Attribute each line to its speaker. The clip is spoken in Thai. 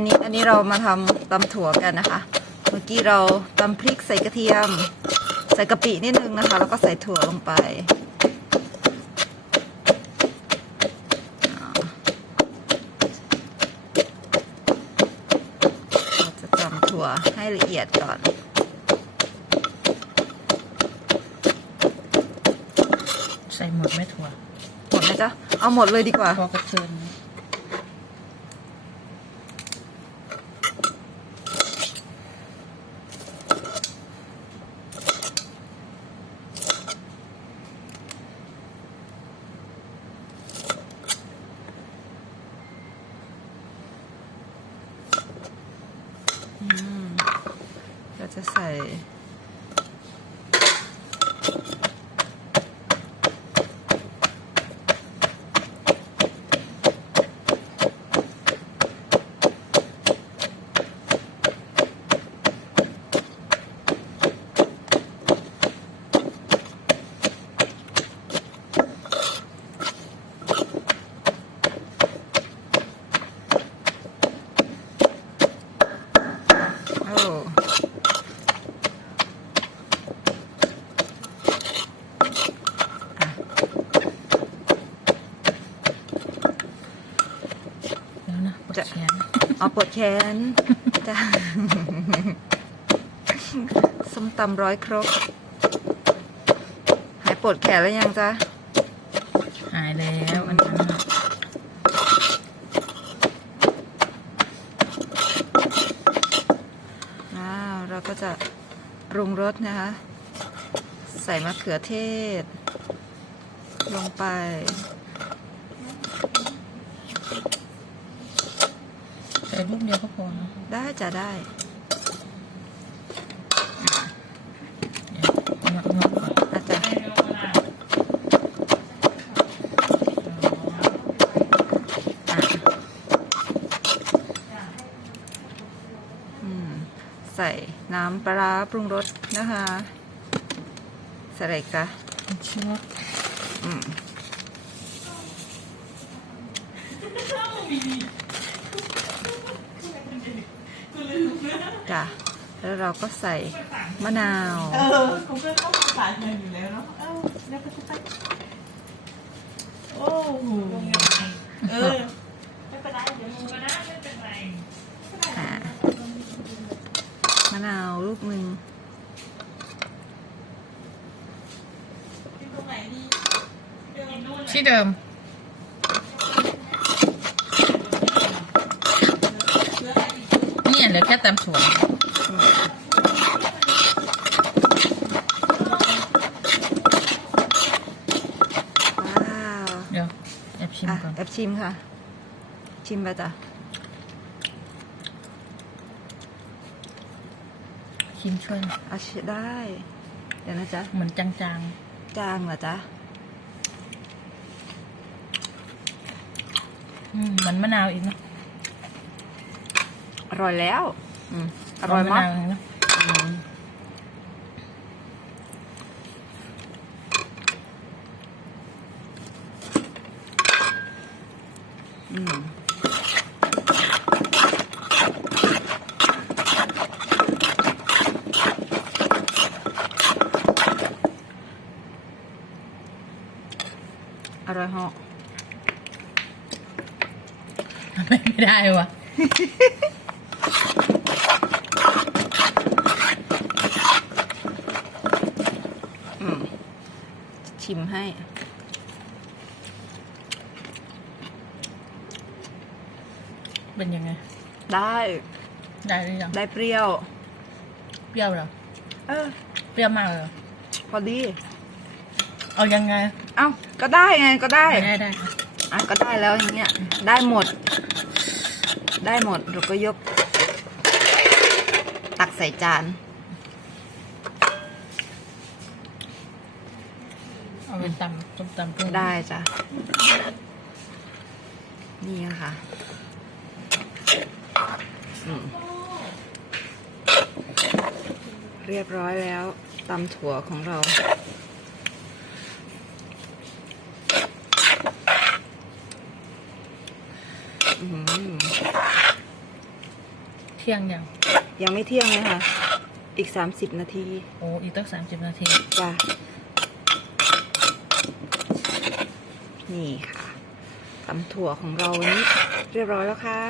Speaker 1: นนี้อันนี้เรามาทำตำถั่วกันนะคะ เมื่อกี้เราตำพริกใส่กระเทียม ใส่กะปินิดนึงนะคะ แล้วก็ใส่ถั่วลงไปอ่าเราจะตำถั่วให้ละเอียดก่อน
Speaker 2: ใส่หมดไม่ถั่ว
Speaker 1: หมดไหมจ๊ะเอาหมดเลยดีกว่า
Speaker 2: พอกระเทีย
Speaker 1: เราจะใส่โอ้
Speaker 2: แล้วนะปวด
Speaker 1: จะ
Speaker 2: แขน
Speaker 1: เอาปวดแขนจ้ะส้มตำร้อยครกหายปวดแขนแล้วยังจ๊ะ
Speaker 2: หายแล้วอันนั้นน่ะ
Speaker 1: อ้าวเราก็จะปรุงรสนะคะ ใส่มะเขือเทศ ลงไป
Speaker 2: ใส่ลูกเดียวก็พอนะ
Speaker 1: ได้จะได้
Speaker 2: เดี๋ยวงอกงอกก่อน
Speaker 1: อาจารย์อืมใส่น้ำปลาร้าปรุงรสนะคะใส่อะไรอีกจ๊ะ
Speaker 2: ชื่อว่า
Speaker 1: อืม จ้ะแล้วเราก็ใส่มะนาว
Speaker 3: เออคุณก็ต้องภาษาเงินอยู่แล้วเนาะเอ้าแล้วก็จะไปโอ้โหเออไม่เป็นไรเดี๋ยวมึงก็ได้ไม่เป็นไร
Speaker 1: อ่ามะนาวลูกหนึ่ง
Speaker 3: ที่ตรงไหนดีเดิน นู่น
Speaker 2: ที่เดิมนี่เหลือแค่ตำถั่ว
Speaker 1: ว้าว
Speaker 2: เดี๋ยวแอบชิม
Speaker 1: อะ
Speaker 2: ก่อน
Speaker 1: แอบชิมค่ะ ชิมไปจ้ะ
Speaker 2: ชิมช่วยหน่อย
Speaker 1: อาชิได้ เดี๋ยวนะจ๊ะ
Speaker 2: เหมือนจาง
Speaker 1: จางเหรอจ๊ะ
Speaker 2: ๆอืมเหมือนมะนาวอีกนะ
Speaker 1: อร่อยแล้ว อืมอร่อยมากะ
Speaker 2: นาวนะ
Speaker 1: อืมอืมอร่อยเหาะ
Speaker 2: ทำไมไม่ได้วะ
Speaker 1: ชิมให้
Speaker 2: เป็นยังไง
Speaker 1: ได้
Speaker 2: ได้หรือยัง
Speaker 1: ได้เปรี้ยว
Speaker 2: เปรี้ยวเหรอ
Speaker 1: เออ
Speaker 2: เปรี้ยวมากเลยเหรอ
Speaker 1: พอดี
Speaker 2: เอายังไง
Speaker 1: เอ้าก็ได้ไงก็ได้
Speaker 2: ได้ได้ค่ะ
Speaker 1: อะก็ได้แล้วอย่างเงี้ยได้หมด ได้หมดเราก็ยก ตักใส่จาน
Speaker 2: เอาไปตำต้มตำกุ้ง
Speaker 1: ได้จ้ะ นี่ค่ะอืมเรียบร้อยแล้วตำถั่วของเรา อืม
Speaker 2: เที่ยงยัง
Speaker 1: ยังไม่เที่ยงเลยค่ะ อีกสามสิบนาที
Speaker 2: โอ้อีกตั้งสามสิบนาที
Speaker 1: จ้ะ นี่ค่ะตำถั่วของเราวันนี้เรียบร้อยแล้วค่ะ